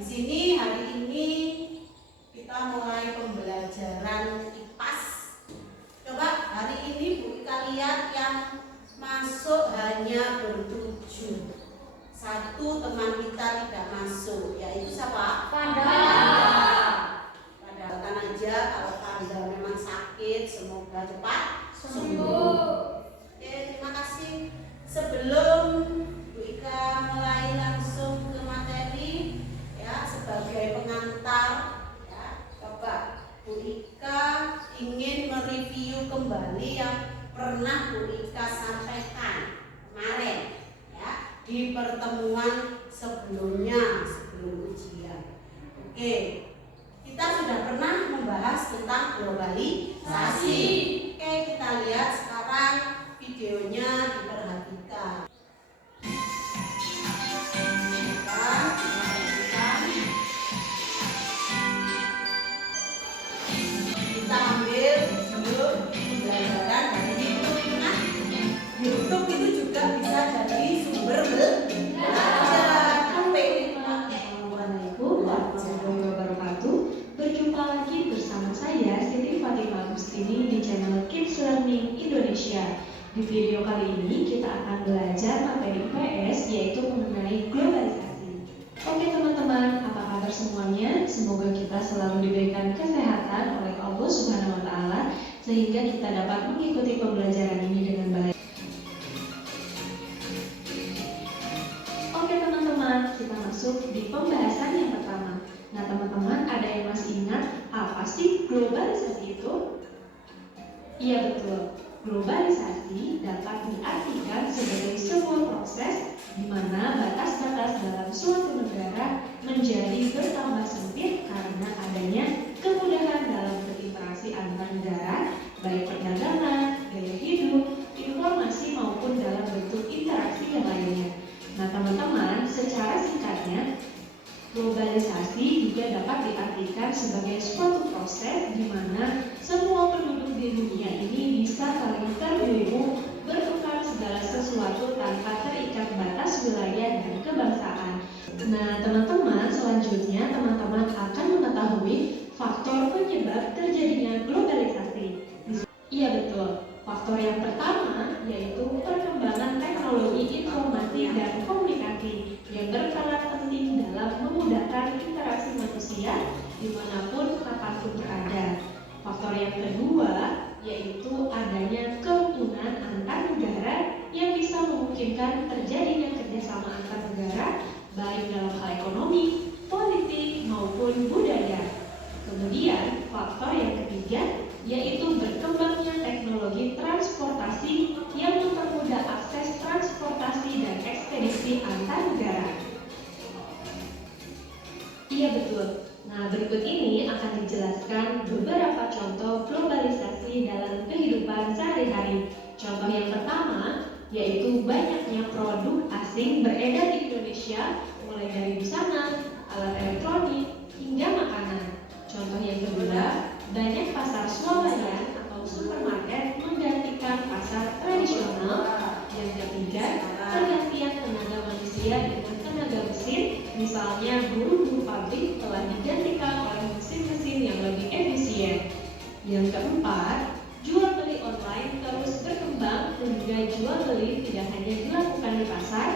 Di sini hari ini kita mulai pembelajaran IPAS. Coba hari ini Bu Ika lihat yang masuk hanya bertujuh. Satu teman kita tidak masuk, yaitu siapa? Panda. Doakan aja kalau Panda memang sakit, semoga cepat sembuh. Oke, terima kasih. Sebelum Bu Ika mulai langsung ke materi, ya, sebagai pengantar, ya, coba Bu Ika ingin mereview kembali yang pernah Bu Ika sampaikan kemarin, ya, di pertemuan sebelumnya, sebelum ujian. Oke, kita sudah pernah membahas tentang globalisasi. Oke, kita lihat sekarang videonya, diperhatikan. Kita ambil dulu pembelajaran dari YouTube. Nah, YouTube itu juga bisa jadi sumber belajar. Assalamualaikum warahmatullahi wabarakatuh. Berjumpa lagi bersama saya Siti Fatimah Agustini di channel Kids Learning Indonesia. Di video kali ini kita akan belajar materi IPS yaitu mengenai globalisasi. Oke teman-teman, apa kabar semuanya? Semoga kita selalu diberikan kesehatan oleh Allah Subhanahu wa Ta'ala sehingga kita dapat mengikuti pembelajaran ini dengan baik. Oke teman-teman, kita masuk di pembahasan yang pertama. Nah teman-teman, ada yang masih ingat apa sih globalisasi itu? Iya betul, globalisasi dapat diartikan sebagai sebuah proses di mana batas-batas dalam suatu negara menjadi bertambah sempit karena adanya kemudahan dalam berinteraksi antar negara, baik perdagangan, gaya hidup, informasi maupun dalam bentuk interaksi yang lainnya. Nah teman-teman, secara singkatnya, globalisasi juga dapat diartikan sebagai suatu proses di mana semua penduduk di dunia ini bisa saling terhubung, bertukar segala sesuatu tanpa terikat batas wilayah dan kebangsaan. Nah teman-teman, selanjutnya teman-teman akan mengetahui faktor penyebab terjadinya globalisasi. Iya betul. Faktor yang pertama yaitu perkembangan teknologi informasi dan komunikasi yang berperan penting dalam memudahkan interaksi manusia dimanapun kapanpun berada. Faktor yang kedua yaitu adanya kerukunan antar negara yang bisa memungkinkan terjadinya kerjasama antar negara baik dalam hal ekonomi, politik maupun budaya. Kemudian faktor yang ketiga yaitu berkembangnya teknologi transportasi yang mempermudah akses transportasi dan ekspedisi antar negara. Iya betul. Nah berikut ini akan dijelaskan beberapa contoh globalisasi dalam kehidupan sehari-hari. Contoh yang pertama yaitu banyaknya produk asing beredar di Indonesia, mulai dari busana, alat elektronik, hingga makanan. Contoh yang kedua, banyak pasar swalayan atau supermarket menggantikan pasar tradisional. Yang ketiga, pergantian tenaga manusia dengan tenaga mesin, misalnya buruh-buruh pabrik telah digantikan oleh mesin-mesin yang lebih efisien. Yang keempat, jual beli online terus berkembang sehingga jual beli tidak hanya dilakukan di pasar.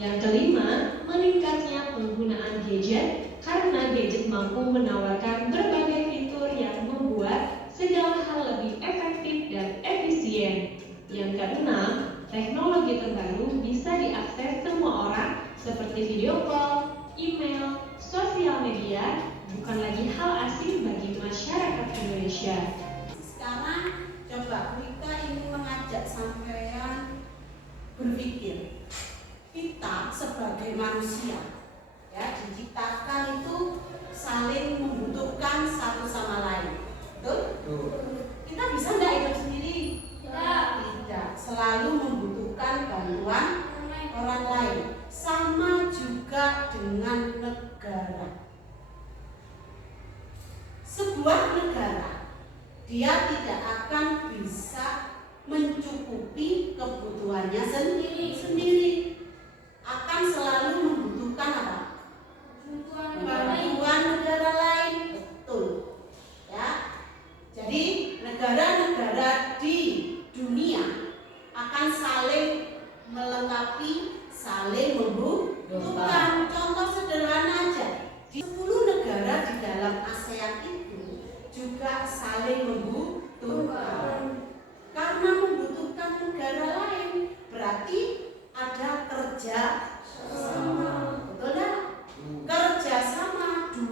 Yang kelima, meningkatnya penggunaan gadget karena gadget mampu menawarkan berbagai fitur yang membuat segala hal lebih efektif dan efisien. Yang keenam, teknologi terbaru bisa diakses semua orang seperti video call, email, sosial media, bukan lagi hal asing bagi masyarakat Indonesia. Sekarang coba Bu Ika ingin mengajak sampean berpikir, kita sebagai manusia, ya, diciptakan itu saling membutuhkan satu sama lain. Betul? Kita bisa nggak hidup sendiri? Tidak. Selalu membutuhkan bantuan orang lain. Sama juga dengan negara. Sebuah negara, dia tidak akan bisa mencukupi kebutuhannya sendiri. Akan selalu membutuhkan apa?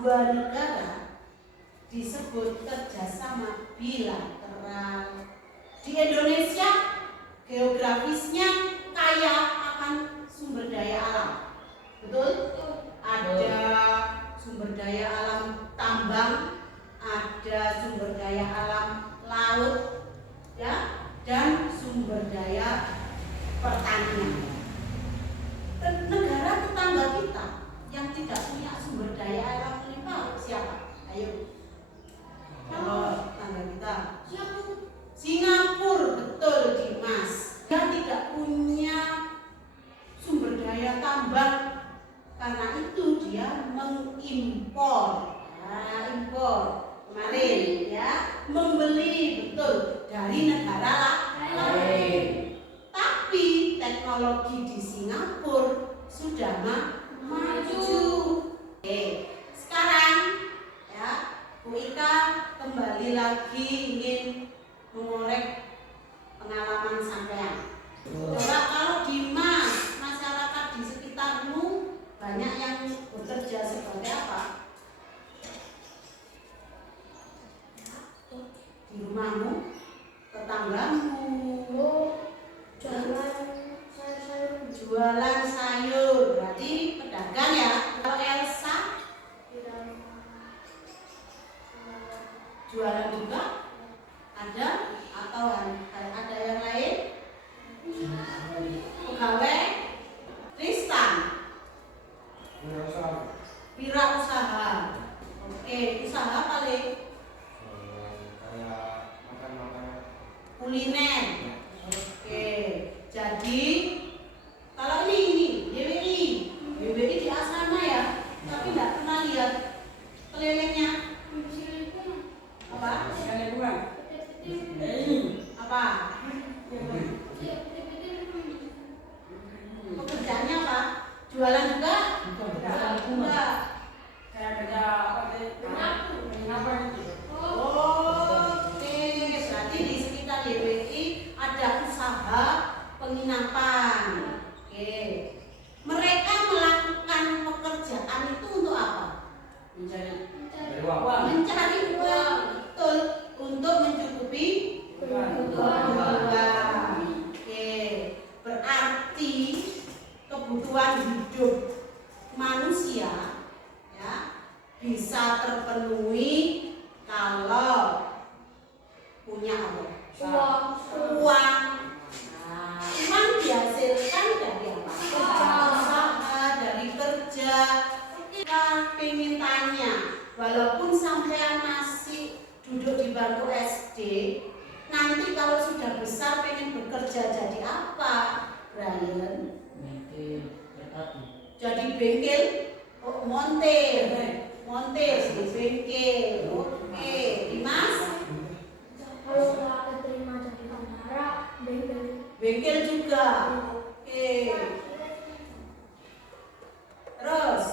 dua negara disebut kerjasama bilateral. Di Indonesia geografisnya kaya akan sumber daya alam, betul? Ada sumber daya alam tambang, ada sumber daya alam laut, ya, dan sumber daya pertanian. Negara tetangga kita yang tidak punya sumber daya alam melimpah siapa? Ayo. Kalau tetangga kita, Singapura, betul Dimas. Dia tidak punya sumber daya tambang, karena itu dia mengimpor. Nah, impor kemarin ya, membeli, betul, dari negara lain. Tapi teknologi di Singapura sudah maju. Oke, sekarang ya, Bu Ika kembali lagi ingin mengorek pengalaman sampean. Coba kalau Dimas, masyarakat di sekitarmu banyak yang bekerja sebagai apa? Di rumahmu, tetanggamu, jualan sayur, berarti pedagang ya. Kalau Elsa jualan juga ada, atau ada yang lain? Pegawai. Tristan wirausaha. Oke, usaha paling kuliner. Oke, jadi kalau ini YWI di asrama ya, tapi nggak pernah lihat kelilingnya. Apa? Apa? Pekerjaannya apa? Jualan juga? Enggak. Oke, berarti di sekitar YWI ada usaha penginapan. Oke, mereka melakukan pekerjaan itu untuk apa? Mencari uang, betul, untuk mencukupi kebutuhan. Oke, berarti kebutuhan hidup manusia ya bisa terpenuhi kalau punya apa? Uang. Nah, uang dihasilkan dari apa? Usaha, dari kerja. Kita pengen tanya, walaupun sampean masih duduk di bangku SD, nanti kalau sudah besar pengen bekerja jadi apa, Brian? Jadi bengkel, oh, montir di bengkel. Oke, Dimas? Kalau nggak keterima jadi tentara, Bengkel juga. Oke. Terus,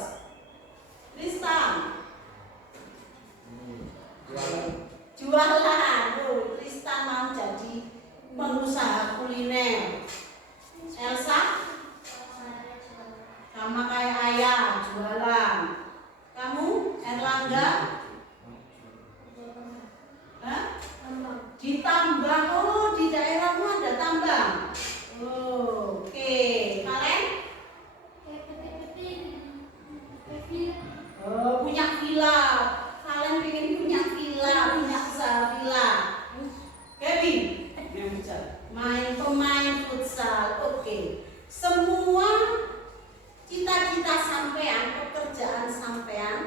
Tristan? Jualan. Oh, Tristan mau jadi pengusaha kuliner. Elsa? Sama kayak ayah, jualan. Kamu, Erlangga? Hah? Di tambang. Oh, di daerahmu ada tambang. Oh, oke. Kalian? Oh, punya villa. Kalian pengen punya villa, punya usaha villa. Kevin? Main pemain futsal. Oke. Semua cita-cita sampean, pekerjaan sampean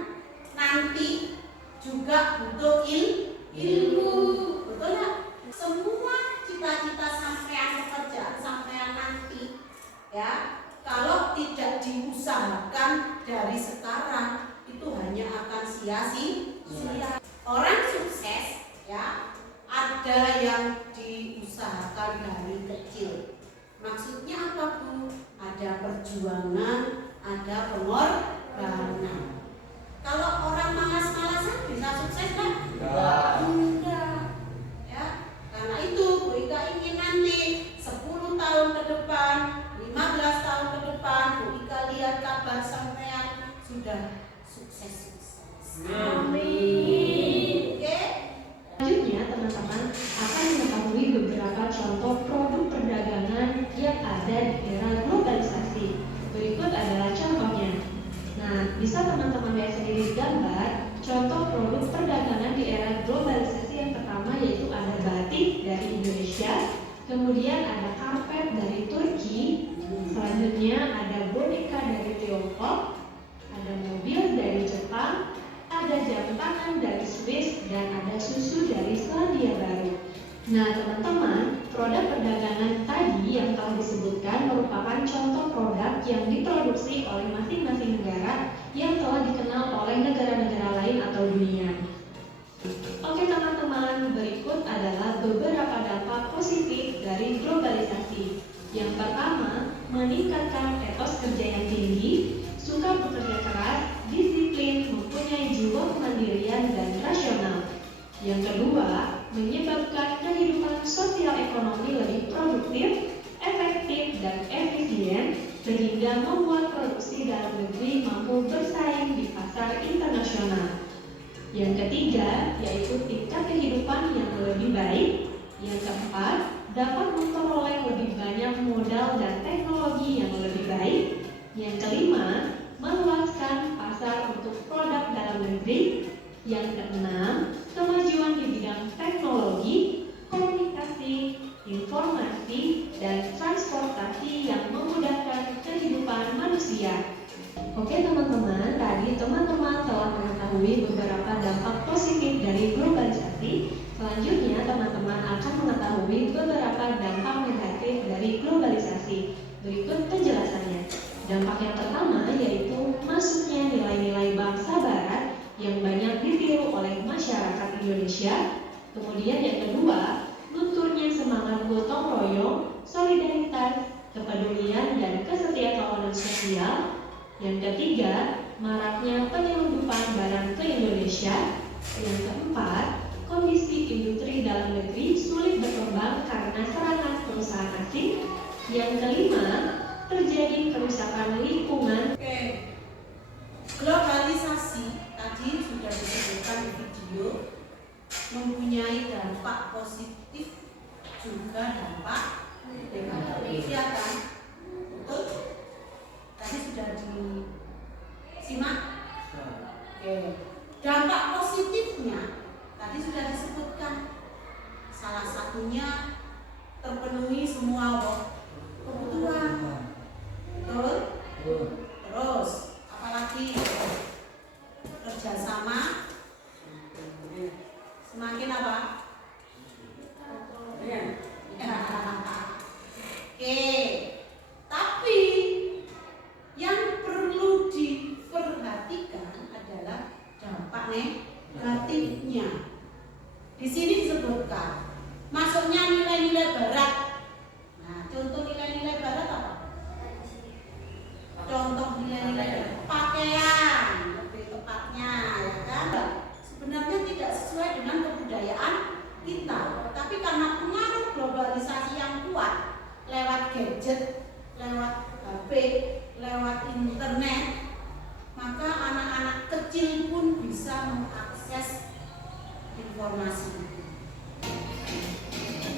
nanti juga butuh ilmu. Betul nggak? Semua cita-cita sampean, pekerjaan sampean nanti ya, kalau tidak diusahakan dari sekarang itu hanya akan sia-sia. Orang sukses ya, ada yang diusahakan dari kecil. Maksudnya apa, Bu? Ada perjuangan, ada pengorbanan. Kalau orang malas-malasan bisa sukses kan? Enggak. Ya, karena itu Bu Ika ingin nanti 10 tahun ke depan, 15 tahun ke depan, Bu Ika lihat kabar sampean sudah sukses. Amin. Oke? Selanjutnya, teman-teman akan mengetahui beberapa contoh produk perdagangan yang ada di era globalisasi. Berikut adalah contohnya. Nah, bisa teman-teman lihat sendiri di gambar contoh produk perdagangan di era globalisasi. Yang pertama yaitu ada batik dari Indonesia, kemudian ada karpet dari Turki, selanjutnya ada boneka dari Tiongkok, ada mobil dari Jepang, ada jam tangan dari Swiss, dan ada susu dari Selandia Baru. Nah, teman-teman, produk perdagangan tadi yang telah disebutkan merupakan contoh produk yang diproduksi oleh masing-masing negara yang telah dikenal oleh negara-negara lain atau dunia. Oke teman-teman, berikut adalah beberapa dampak positif dari globalisasi. Yang pertama, meningkatkan etos kerja yang tinggi, suka bekerja keras, disiplin, mempunyai jiwa kemandirian dan rasional. Yang kedua, menyebabkan kehidupan sosial ekonomi lebih produktif, efektif, dan efisien, sehingga membuat produksi dalam negeri mampu bersaing di pasar internasional. Yang ketiga, yaitu tingkat kehidupan yang lebih baik. Yang keempat, dapat memperoleh lebih banyak modal dan teknologi yang lebih baik. Yang kelima, meluaskan pasar untuk produk dalam negeri. Yang keenam, kemajuan di bidang teknologi, komunikasi, informasi, dan transportasi yang memudahkan kehidupan manusia. Oke teman-teman, tadi teman-teman telah mengetahui beberapa dampak positif dari globalisasi. Selanjutnya teman-teman akan mengetahui beberapa dampak negatif dari globalisasi. Berikut penjelasannya. Dampak yang pertama yaitu masuknya nilai-nilai bangsa barat yang banyak ditiru oleh masyarakat Indonesia. Kemudian yang kedua, lunturnya semangat gotong royong, solidaritas, kepedulian, dan kesetiakawanan sosial. Yang ketiga, maraknya penyelundupan barang ke Indonesia. Yang keempat, kondisi industri dalam negeri sulit berkembang karena serangan perusahaan asing. Yang kelima, terjadi kerusakan lingkungan. Oke. Globalisasi tadi sudah disebutkan di video mempunyai dampak positif juga dampak negatif, ya kan? Betul? Tadi sudah disimak. Oke. Dampak positifnya tadi sudah disebutkan. Salah satunya terpenuhi semua kebutuhan. Betul? Terus apalagi kerjasama semakin apa? Ya. Oke. Tapi yang perlu diperhatikan adalah dampak negatifnya. Di sini disebutkan masuknya nilai-nilai barat. Nah, contoh nilai-nilai barat apa? Contoh nilai-nilai pakaian, lebih tepatnya, ya kan? Sebenarnya tidak sesuai dengan kebudayaan kita, tapi karena pengaruh globalisasi yang kuat lewat gadget, lewat HP, lewat internet, maka anak-anak kecil pun bisa mengakses informasi.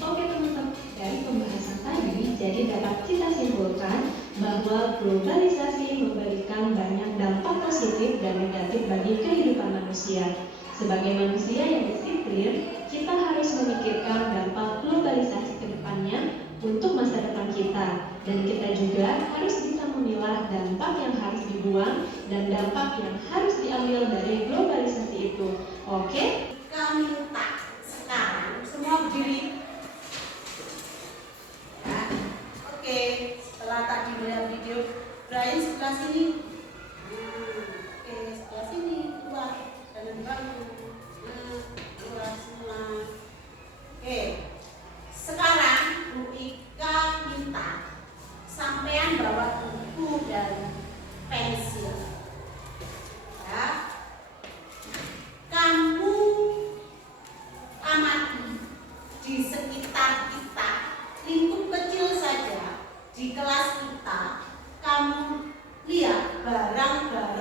Oke teman-teman, dari pembahasan tadi, jadi dapat kita simpulkan bahwa globalisasi memberikan banyak dampak positif dan negatif bagi kehidupan manusia. Sebagai manusia yang disiplin, kita harus memikirkan dampak globalisasi ke depannya untuk masa depan kita. Dan kita juga harus bisa memilah dampak yang harus dibuang dan dampak yang harus diambil dari globalisasi itu. Oke? Kami minta sekarang semua berdiri. Ya. Oke, setelah tadi melihat video, Brian sebelah sini. Oke, sebelah sini keluar dan bangun. Keluar semua. Oke, sekarang Bu Ika minta sampean bawa buku dan pensil. Ya. Kamu amati di sekitar kita, lingkup kecil saja di kelas kita, kamu lihat barang-barang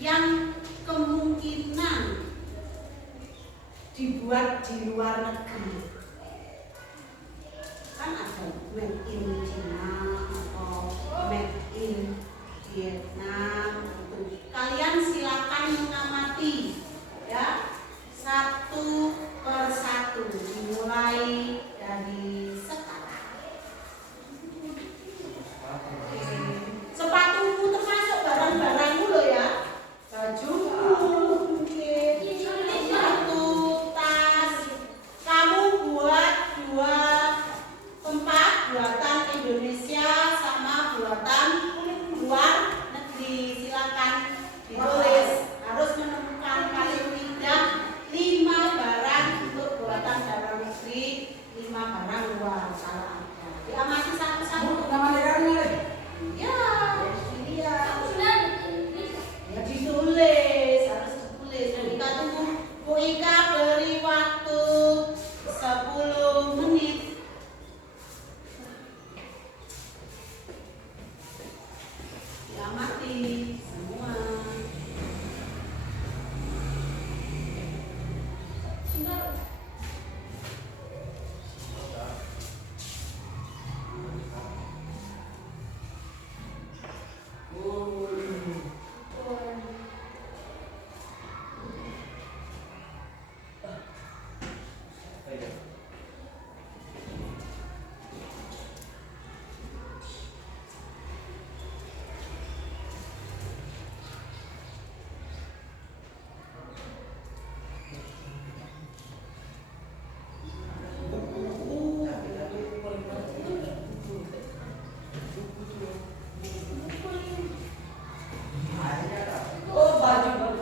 yang kemungkinan dibuat di luar negeri. Kan ada made in China atau made in Vietnam gitu. Kalian silakan mengamati ya, satu persatu dimulai dari sekarang. Sepatumu termasuk barang-barangmu loh ya, bajumu mungkin, sepatu, tas. Kamu buat dua tempat buatan Indonesia sama buatan luar negeri. Silakan ditulis, harus menemukan paling tidak 5 barang untuk buatan dalam negeri, 5 barang luar kalau ada. Diamati satu-satu. Nama daerahnya? Ya, ini ya. Ya ditulis, harus ditulis. Dan kita tunggu Bu Ika beri waktu 10 menit. Diamati semua. Oh, baju.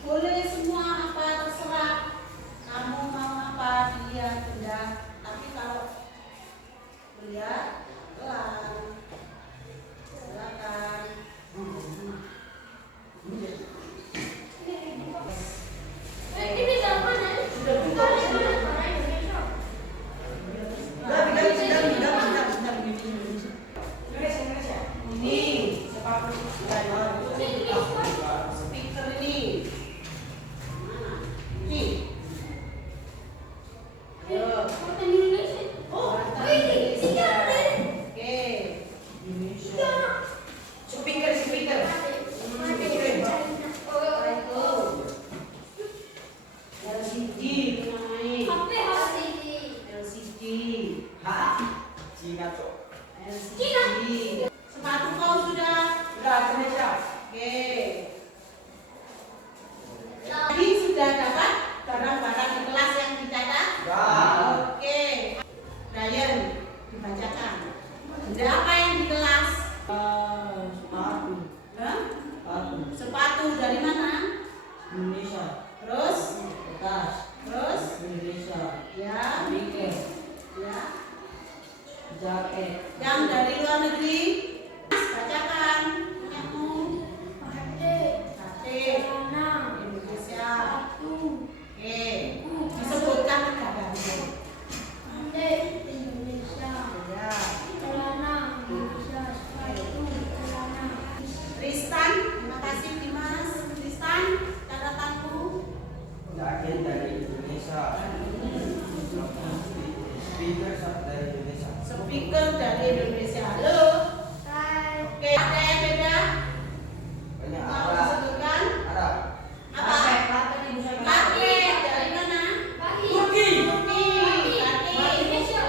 Boleh semua apa terserah. Kamu mau apa dia benda. Tapi kalau lihat pelan. Silakan. Ini zaman Sudah buka. Ini sepatu speaker ini. Mana? Ini. Ayo. Oh, Indonesia. Oke. Speaker. LCD namanya. LCD. Hah? Cina, Cok. LCD. Sepatu kau sudah? Udah, Indonesia. Oke. Tadi sudah dapat barang-barang di kelas yang dicatat? Udah. Oke. Ryan, dibacakan. Benda apa yang di kelas? Sepatu. Hah? Sepatu. Sepatu dari mana? Indonesia. Terus? Tas. Terus? Indonesia. Ya. Speaker. Ya. Jaket. Yang dari luar negeri? Bacakan. Punyamu. Sate. Indonesia. Oke. Disebutkan negaranya. Ya. Tristan, terima kasih Dimas. Tristan, catatanmu. Jaket dari Indonesia. Speaker dari Indonesia. Speaker dari Indonesia. Halo. Oke, ada yang beda? Banyak Mau apa? disebutkan? Ada. Apa? Kake dari mana? Turki. Turki. Kake Indonesia.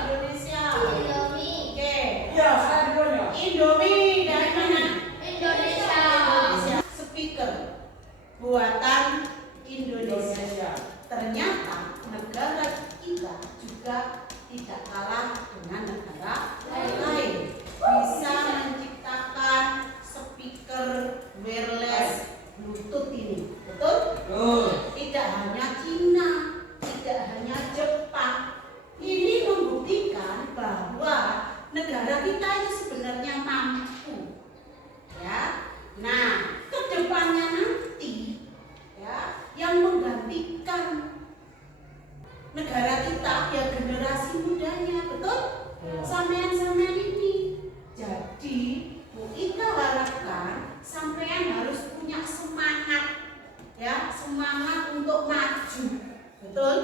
Oke. Iya, saya dulunya. Indomie dari mana? Indonesia. Speaker buatan Indonesia. Ternyata negara kita juga tidak kalah dengan negara lain. Bisa menciptakan speaker wireless Bluetooth ini. Betul? Tuh. Tidak hanya Cina, tidak hanya Jepang. Ini membuktikan bahwa negara kita itu sebenarnya mampu, ya. Nah, kedepannya nanti, ya, yang menggantikan negara kita ya generasi mudanya, betul? Sampean-sampean ini. Jadi, Bu Ika harapkan sampean harus punya semangat, ya, semangat untuk maju, betul?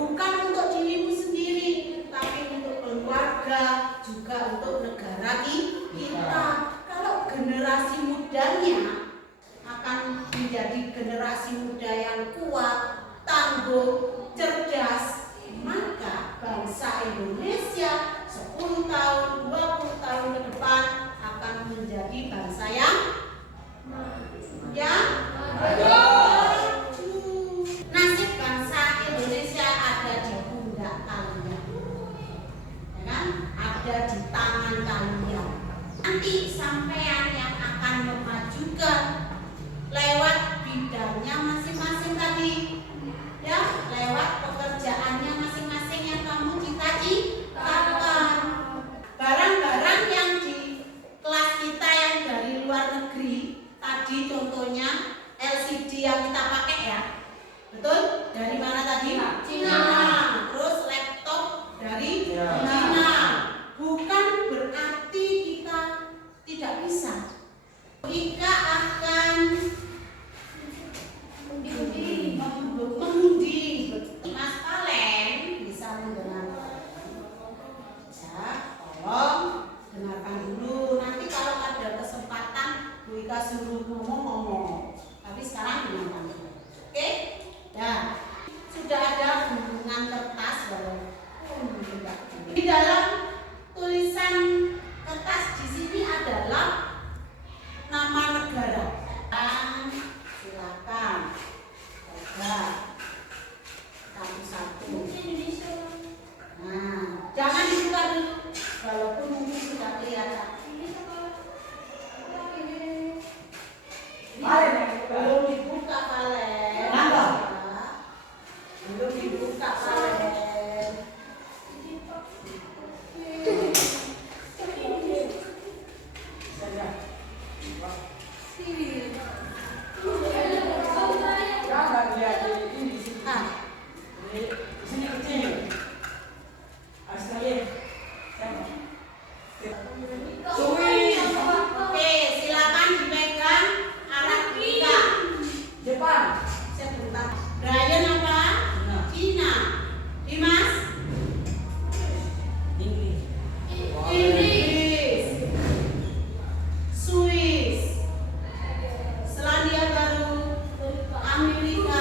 Bukan untuk dirimu sendiri, tapi untuk keluarga, juga untuk negara kita. Kalau generasi mudanya akan menjadi generasi muda yang kuat, tangguh, cerdas, maka bangsa Indonesia 10 tahun, 20 tahun ke depan akan menjadi bangsa yang maju. Nasib bangsa Indonesia ada di pundak kalian, ya kan? Ada di tangan kalian. Nanti sampean yang akan memajukan lewat bidangnya masing-masing tadi, ya, lewat pekerjaannya masing-masing yang kamu cita-citakan. Barang-barang yang di kelas kita yang dari luar negeri tadi, contohnya LCD yang kita pakai, ya, betul? Dari mana tadi? Cina. Terus laptop dari Cina. Bukan berarti kita tidak bisa. Ika akan mengundi. Mas Palen bisa mendengarkan. Ya, tolong dengarkan dulu. Nanti kalau ada kesempatan, Bu Ika suruh ngomong-ngomong. Tapi sekarang dengarkan dulu. Oke? Ya, sudah ada gunungan kertas walaupun tidak. Di dalam tulisan kertas di sini adalah nama negara. Silakan. Coba. Satu-satu. Nah, jangan dibuka dulu, walaupun mungkin sudah kelihatan. Belum dibuka Palen. Belum dibuka Palen. Oke, silakan dipegang alat Ika. Jepang. Sebentar. Brian apa? Cina. Dimas? Inggris. Swiss. Selandia Baru. Amerika.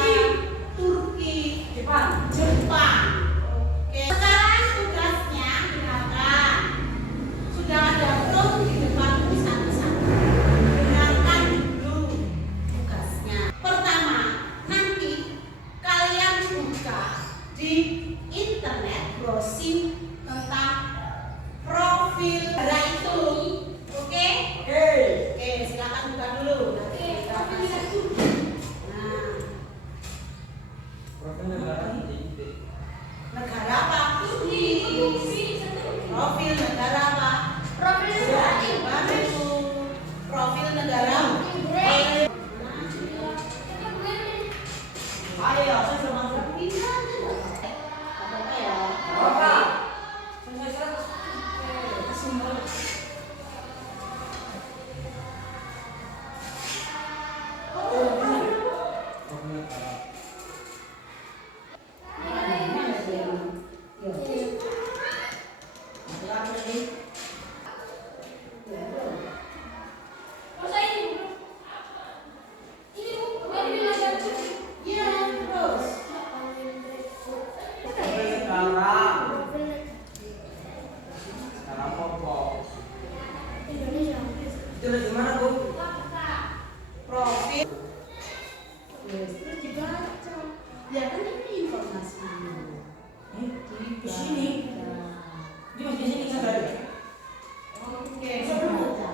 Turki. Jepang. Oke. Sekarang tugasnya dengarkan. Sudah ada belum di depanmu satu-satu. Dengarkan dulu tugasnya. Pertama, nanti kalian buka di internet browsing tentang profil negara itu. Oke? Oke, silakan buka dulu. Nanti kita kasih. Nah, Profil negara ini. negara apa? Profil negara apa? Baru. Profil negara. Ayo, saya sudah masuk. Apa ya? Apa? Sekarang pokok. Itu dari mana, Bu? Profil. Terus dibaca. Ya kan ini informasinya. Di sini. Di sini saya. Oke, dibaca.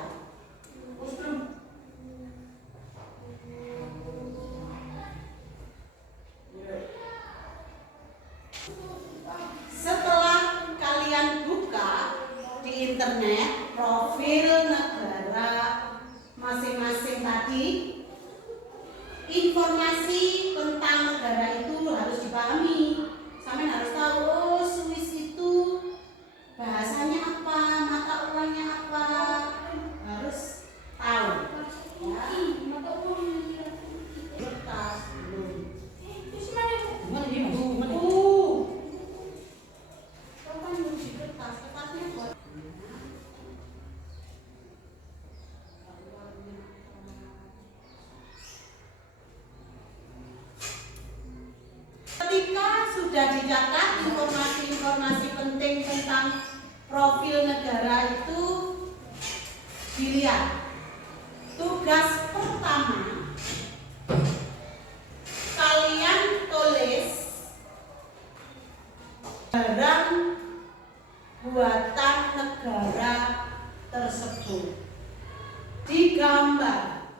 penting tentang profil negara itu dilihat. Tugas pertama, kalian tulis barang buatan negara tersebut. Digambar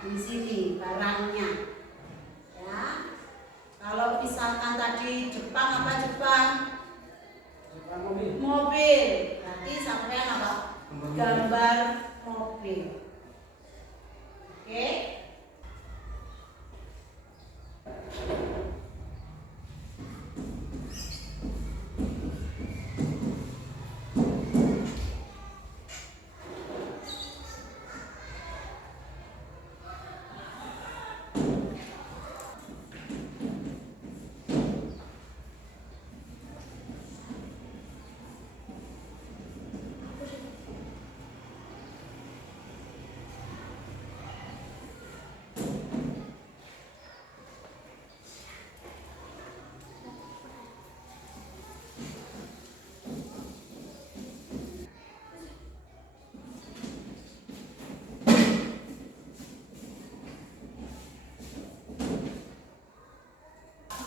di sini barangnya. Ya. Kalau misalkan tadi Jepang apa Jepang? Jepang mobil. Mobil. Berarti sampai apa? Gambar mobil. Oke?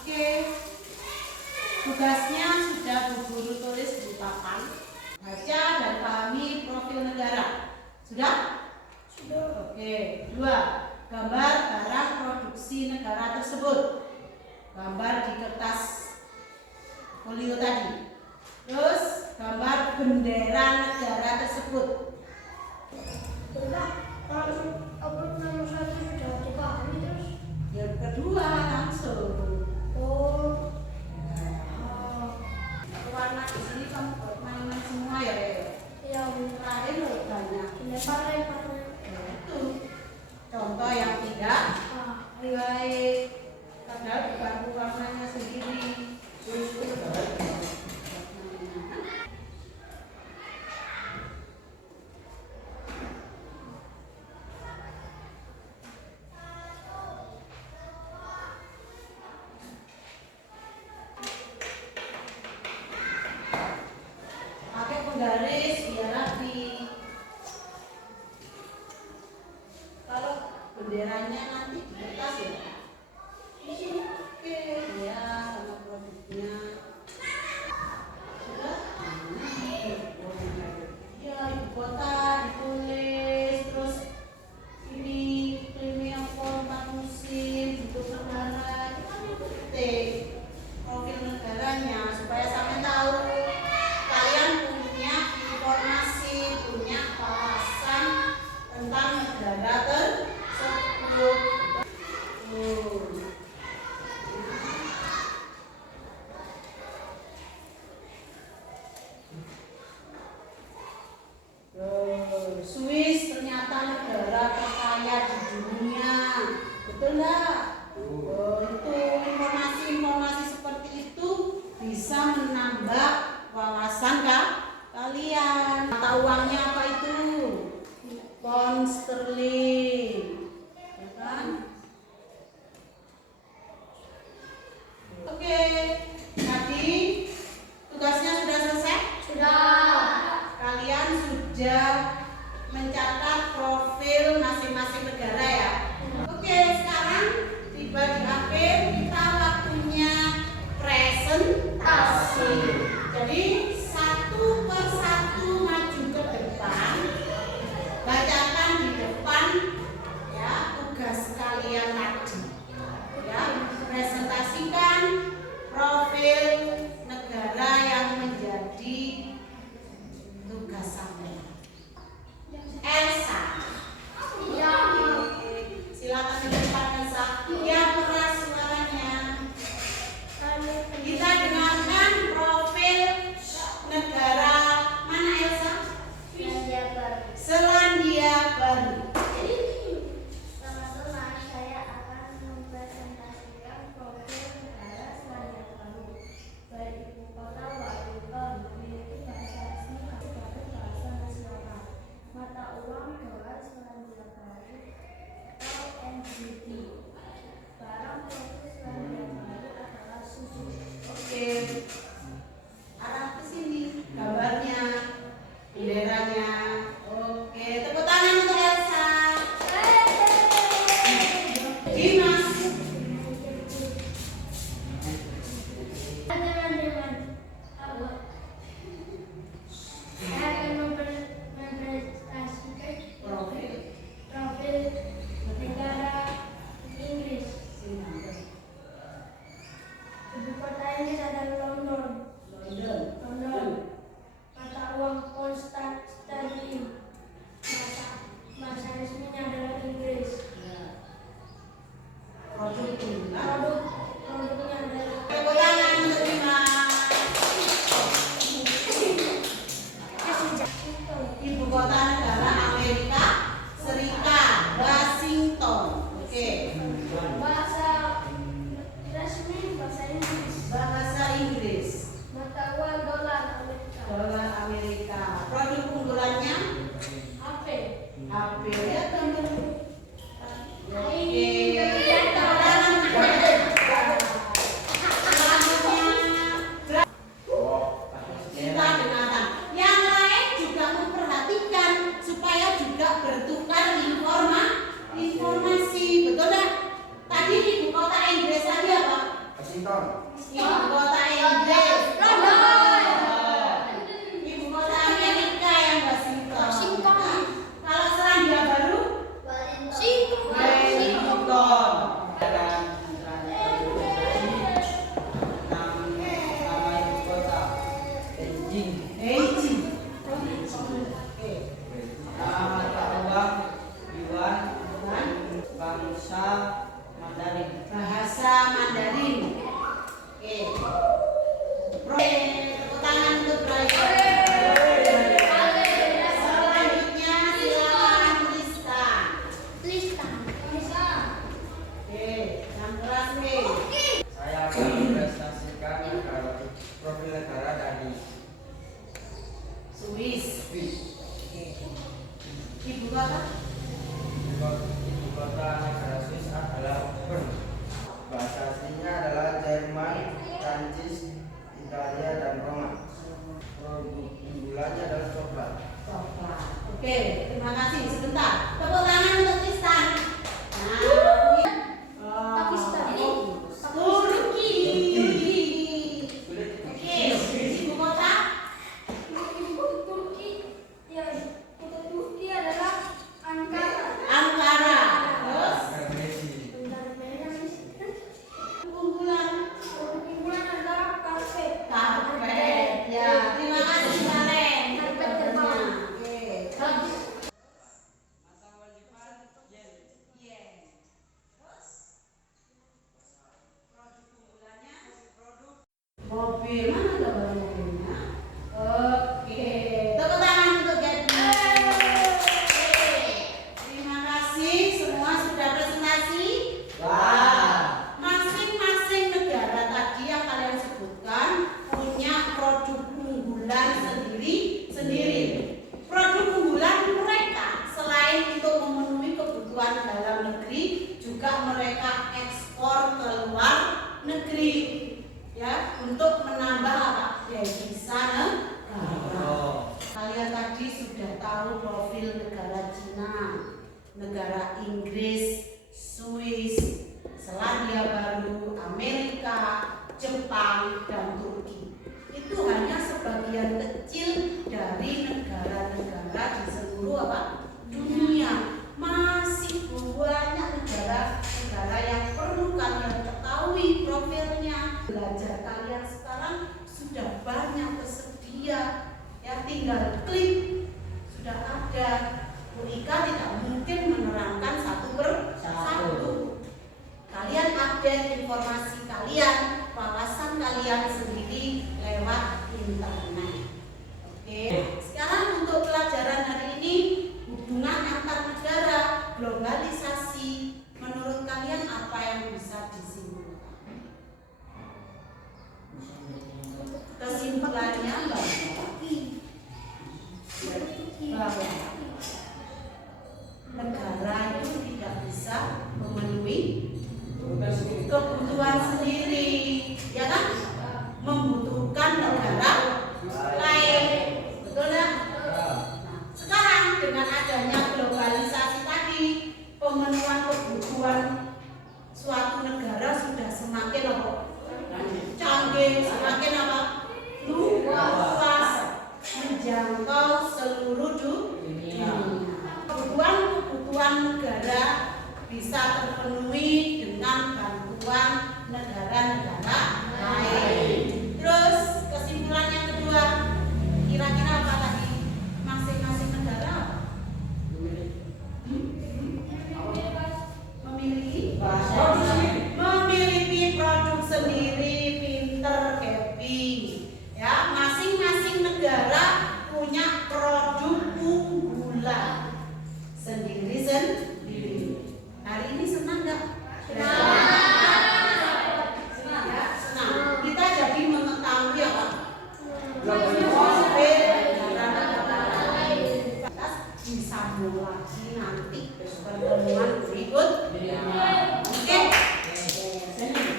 Oke, tugasnya sudah Bu Guru tulis di papan. Baca dan pahami profil negara. Sudah? Sudah. Oke, 2. Gambar barang produksi negara tersebut. Gambar di kertas folio tadi. Terus gambar bendera negara tersebut. Kalau nomor 1 sudah dipahami terus. Yang kedua langsung. Oh. Warna di sini kamu buat mainan semua ya, Reo? Yang Terakhir loh banyak. lempar. Itu contoh yang tidak baik, padahal bukan warnanya sendiri. Pakai penggaris biar rapi. Kalau benderanya nanti di kertas ya. Oke, ya sama produknya. Sudah? Ya, ibu kota ditulis, terus ini premium format musim, bentuk negara, itu kan yang penting. Profil negaranya supaya sampai tahu kalian punya informasi, punya wawasan tentang negara tersebut. Swiss ternyata negara terkaya di dunia, betul nggak? Itu informasi-informasi seperti itu bisa menambah wawasan kalian. Mata uangnya apa itu? Pound sterling, ya kan? Oke, tadi tugasnya sudah selesai? Sudah. Kalian sudah mencatat profil masing-masing negara ya? Oke, sekarang tiba di akhir, kita waktunya presentasi. Jadi satu persatu maju ke depan, bacakan di depan ya tugas kalian tadi. Ya, presentasikan profil negara yang menjadi tugas sampean. Arah ke sini gambarnya, benderanya. Oke, tepuk tangan untuk Elsa. Dimas. Teman-teman, saya akan mempresentasikan Profil. profil negara Inggris. Ibu kota Inggris adalah London. London. Mata uang pound sterling. Bahasa resminya adalah Inggris. Produknya adalah Tepuk tangan untuk Dimas. Ibu kota negara Amerika Serikat, Washington. Oke. bahasa resmi bahasa Inggris. Bahasa Inggris. Mata uang dolar Amerika. Dolar Amerika. Produk unggulannya HP. HP. Lihat gambar. Oke. Kita dengarkan. Yang lain juga memperhatikan supaya juga bertukar informasi. Betul tak? Tadi ibu kota Inggris tadi apa? Washington. Ibu kota Inggris. London. Ibu kota Amerika yang Washington. Washington. Kalau Selandia Baru? Wellington. Nama ibu kota Beijing. Beijing. Oke. Mata uang yuan bangsa Mandarin. Bahasa Mandarin. Oke. Tepuk tangan untuk Brian. Selanjutnya silakan Tristan. Oke, yang kelas B. Saya akan mempresentasikan profil negara dari Swiss. Swiss. Ibu kota? Ibu kota negara Swiss adalah Bern. Bahasa aslinya adalah Jerman, Prancis, Italia, dan Roma. Produk unggulannya adalah coklat. Coklat. Oke, terima kasih. Sebentar. Tepuk tangan untuk Tristan. Nah, Pakistan. Turki. Oke, ibu kota? Turki adalah Ankara. Ankara. Terus Bentar, unggulan unggulan adalah karpet. karpet. Ya, terima kasih Valen. Karpet terbang. Oke. Mobil, mana gambar mobilnya? Oke, tepuk tangan untuk Gaddi. Terima kasih, semua sudah presentasi. Masing-masing negara tadi yang kalian sebutkan punya produk unggulan sendiri. Produk unggulan mereka selain untuk memenuhi kebutuhan dalam negeri, juga mereka ekspor ke luar negeri. Ya, untuk menambah apa? Devisa negara. Kalian tadi sudah tahu profil negara Cina, negara Inggris, Swiss, Selandia Baru, Amerika, Jepang, dan Turki. Itu hanya sebagian kecil dari negara-negara di seluruh dunia. Masih banyak negara-negara yang perlu kalian ketahui profilnya. Belajar kalian sekarang sudah banyak tersedia, ya tinggal klik, sudah ada. Bu Ika tidak mungkin menerangkan satu persatu. Kalian update informasi kalian, wawasan kalian sendiri lewat internet. Oke. Sekarang untuk pelajaran hari ini, hubungan antar negara, globalisasi. Menurut kalian apa yang bisa disimpulkan? Kesimpulannya bahwa negara itu tidak bisa memenuhi kebutuhan sendiri, ya kan? membutuhkan negara lain. Betul ya? Nah, sekarang dengan adanya globalisasi tadi, pemenuhan kebutuhan suatu negara sudah semakin apa? Canggih, semakin apa? Luas, menjangkau seluruh dunia. Kebutuhan negara bisa terpenuhi dengan bantuan negara-negara lain. Terus kesimpulan yang kedua, kira-kira apa tadi? Masing-masing negara memiliki produk sendiri. Pinter Gaby. Ya, masing-masing negara punya produk unggulan sendiri. Hari ini senang nggak? Senang ya, senang. Kita jadi mengetahui apa? Kita disambung lagi nanti pertemuan berikutnya. Oke.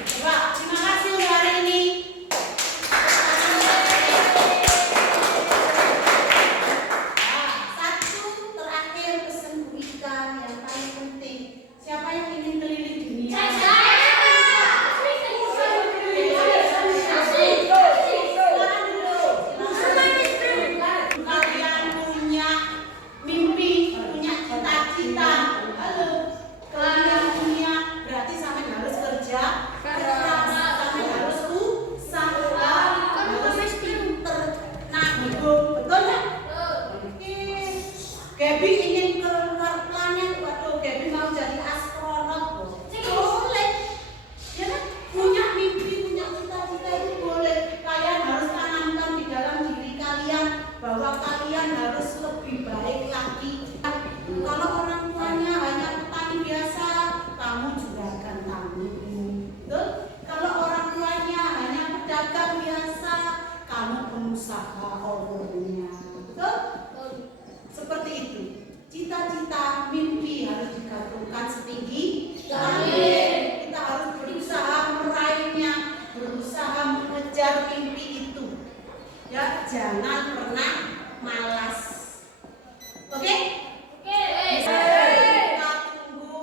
Coba, terima kasih untuk hari ini. Satu terakhir pesan Bu Ika yang paling penting. Siapa yang ingin keliling dunia? Kalian punya mimpi, punya cita-cita. Halo, kalian punya, berarti sampai harus kerja keras, sampai harus usaha, harus pinter, nanggung, betul nggak? Oke. Gaby ingin ke luar planet, waduh, Gaby mau jadi astronot, boleh. Ya kan? Punya mimpi, punya cita-cita itu boleh. Kalian harus tanamkan di dalam diri kalian bahwa kalian harus lebih baik lagi. Kalau orang tuanya hanya petani biasa, kamu juragan tanggung. Betul? Kalau orang tuanya hanya pedagang biasa, kamu pengusaha ownernya. Betul? Seperti itu. Cita-cita, mimpi harus digantungkan setinggi langit. Kita harus berusaha meraihnya, berusaha mengejar mimpi itu. Ya, jangan pernah malas. Oke? Kita tunggu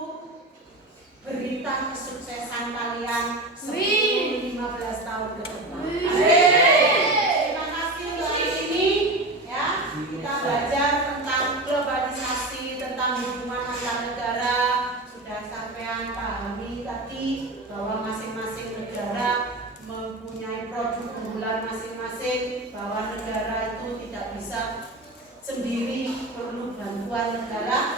berita kesuksesan kalian 10-15 tahun ke depan. Terima kasih untuk hari ini. Ya, kita belajar tentang globalisasi, tentang hubungan antar negara. Sudah sampean pahami tadi bahwa masing-masing negara mempunyai produk unggulan masing-masing, bahwa negara itu tidak bisa sendiri, perlu bantuan negara